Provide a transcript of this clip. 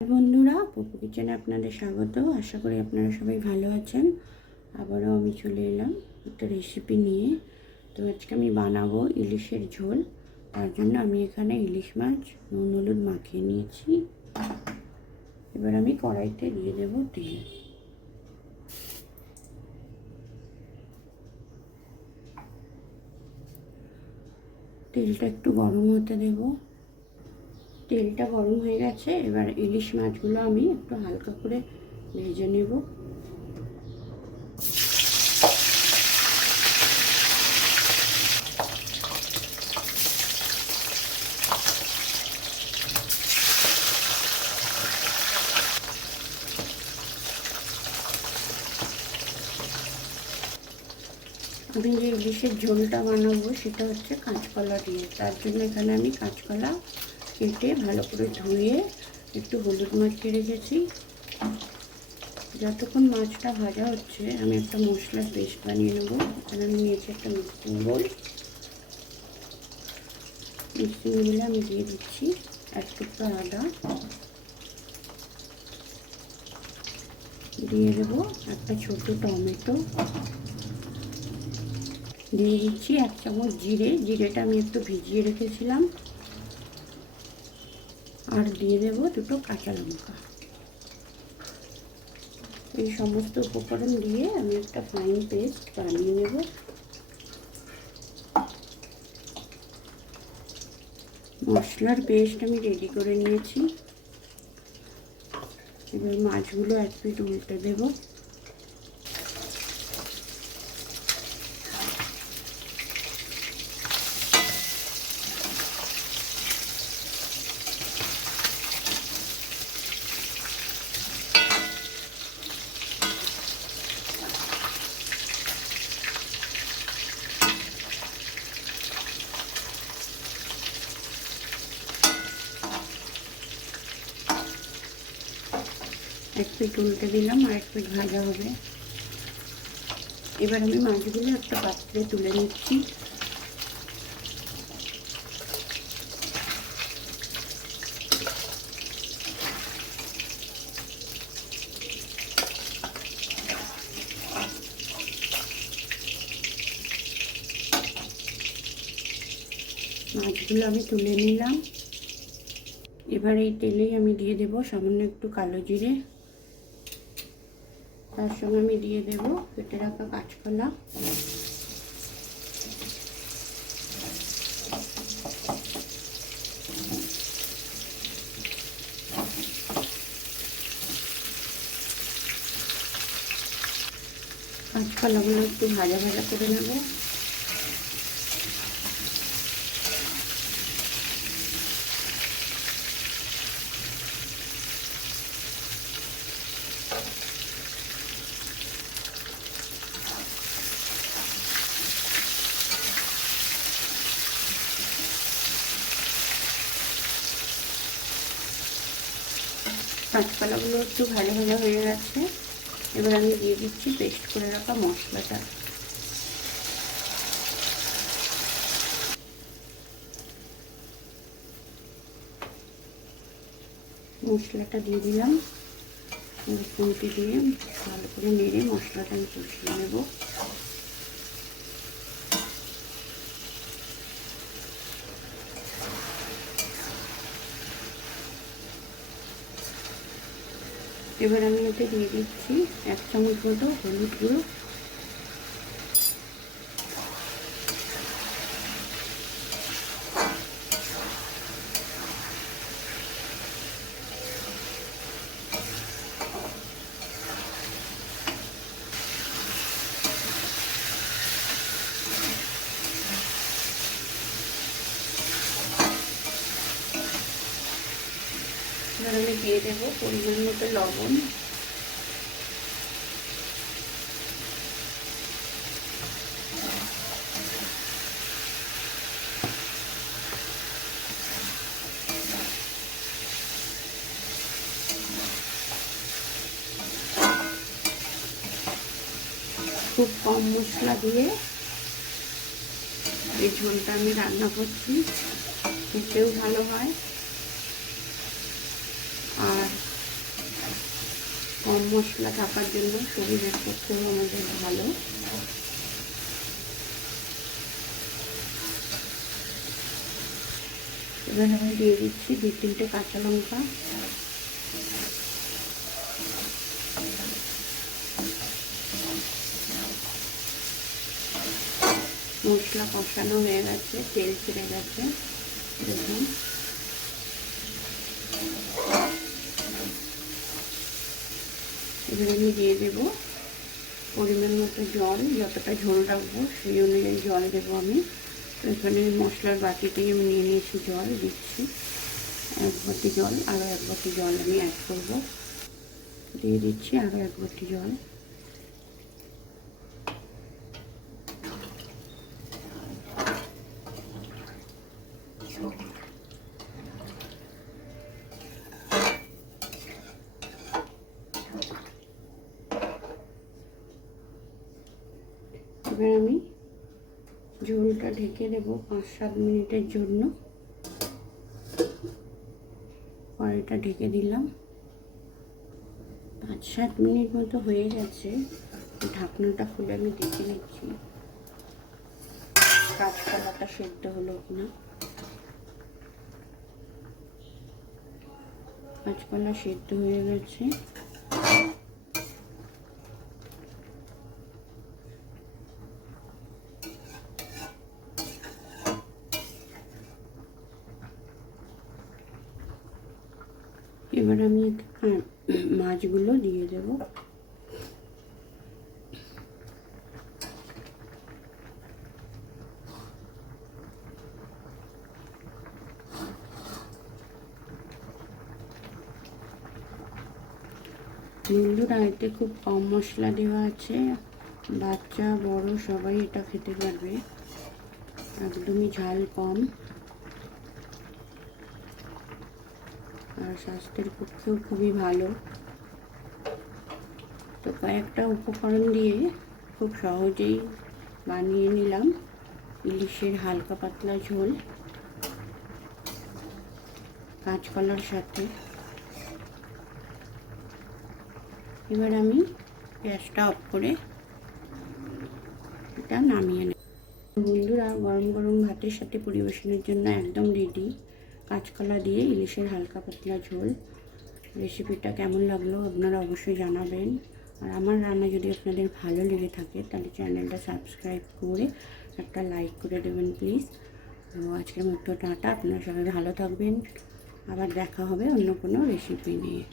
বন্ধুরা, পপু কিচেনে আপনাদের স্বাগত। আশা করি আপনারা সবাই ভালো আছেন। আবারও আমি চলে এলাম একটা রেসিপি নিয়ে। তো আজকে আমি বানাবো ইলিশের ঝোল। তার জন্য আমি এখানে ইলিশ মাছ নুন হলুদ মাখিয়ে নিয়েছি। এবার আমি কড়াইতে দিয়ে দেব তেল। তেলটা একটু গরম হতে দেব। তেলটা গরম হয়ে গেছে। এবার ইলিশ মাছগুলো আমি একটু হালকা করে ভেজে নেব। আমি যে ইলিশের ঝোলটা বানাবো সেটা হচ্ছে কাঁচকলা দিয়ে। তার জন্য এখানে আমি কাঁচকলা কেটে ভালো করে ধুয়ে একটু হলুদ মাখিয়ে রেখেছি। যতক্ষণ মাছটা ভাজা হচ্ছে আমি একটা মশলার পেস্ট বানিয়ে নেবো। এখানে আমি নিয়েছি একটা মিক্সিং বোল। মিক্সিং বোলে আমি দিয়ে দিচ্ছি এক টুকরো আদা, দিয়ে দেবো একটা ছোট টমেটো, দিয়ে দিচ্ছি এক চামচ জিরে। জিরেটা আমি একটু ভিজিয়ে রেখেছিলাম। আর দিয়ে দেবো দুটো কাঁচা লঙ্কা। এই সমস্ত উপকরণ দিয়ে আমি একটা ফাইন পেস্ট বানিয়ে নেব। মশলার পেস্ট আমি রেডি করে নিয়েছি। এবার মাছগুলো এক পিঠ উল্টে দেব। এক পিঠ উল্টে দিলাম, আর এক পিঠ ভাজা হবে। এবার আমি মাছগুলো একটা পাত্রে তুলে নিচ্ছি। মাছগুলো আমি তুলে নিলাম। এবার এই তেলেই আমি দিয়ে দেব সামান্য একটু কালো জিরে। তার সঙ্গে আমি দিয়ে দেব কেটে রাখা কাঁচকলা। কাঁচকলাগুলো একটু ভাজা ভাজা করে নেব। কাঁচকলাগুলো একটু ভাজা ভাজা হয়ে গেছে। এবার আমি দিয়ে দিচ্ছি পেস্ট করে রাখা মশলাটা। মশলাটা দিয়ে দিলাম। খুন্তি দিয়ে ভালো করে নেড়ে মশলাটা আমি কষিয়ে নেব। এবার আমি এতে দিয়ে দিচ্ছি এক চামচ মতো হলুদ গুঁড়ো, এবার আমি দিয়ে দেবো পরিমাণ মতো লবণ। খুব কম মশলা দিয়ে এই ঝোলটা আমি রান্না করছি, খেতেও ভালো হয় আর কম মশলা থাকার জন্য শরীরের পক্ষেও আমাদের ভালো। এবার আমি দিয়ে দিচ্ছি 2-3টে কাঁচা লঙ্কা। মশলা কষানো হয়ে গেছে, তেল ছেড়ে গেছে দেখুন। এবার আমি দিয়ে দেবো পরিমাণ মতো জল, যতটা ঝোল রাখবো সেই অনুযায়ী জল দেবো আমি। তো এখানে মশলার বাটিতেই আমি নিয়ে নিয়েছি জল, দিচ্ছি 1 বাটি জল। আরও 1 বাটি জল আমি অ্যাড করবো, দিয়ে দিচ্ছি আরও 1 বাটি জল। এবার আমি ঝোলটা ঢেকে দেবো 5-7 মিনিটের জন্য। কড়াইটা ঢেকে দিলাম। 5-7 মিনিট মতো হয়ে গেছে। ঢাকনাটা খুলে আমি দেখে নিচ্ছি কাঁচকলাটা সেদ্ধ হলো কিনা। কাঁচকলা সেদ্ধ হয়ে গেছে। এবার আমি মাছগুলো দিয়ে দেব। বন্ধুরা, এতে খুব কম মশলা দেওয়া আছে, বাচ্চা বড় সবাই এটা খেতে পারবে, একদমই ঝাল কম আর স্বাস্থ্যের পক্ষেও খুবই ভালো। তো কয়েকটা উপকরণ দিয়ে খুব সহজেই বানিয়ে নিলাম ইলিশের হালকা পাতলা ঝোল কাঁচকলার সাথে। এবার আমি গ্যাসটা অফ করে এটা নামিয়ে নেব। বন্ধুরা, গরম গরম ভাতের সাথে পরিবেশনের জন্য একদম রেডি কাঁচকলা দিয়ে ইলিশের হালকা পাতলা ঝোল। রেসিপিটা কেমন লাগলো আপনারা অবশ্যই জানাবেন। আর আমার রান্না যদি আপনাদের ভালো লেগে থাকে তাহলে চ্যানেলটা সাবস্ক্রাইব করে একটা লাইক করে দেবেন প্লিজ। তো আজকের মতো টাটা, আপনারা সবাই ভালো থাকবেন। আবার দেখা হবে অন্য কোনো রেসিপি নিয়ে।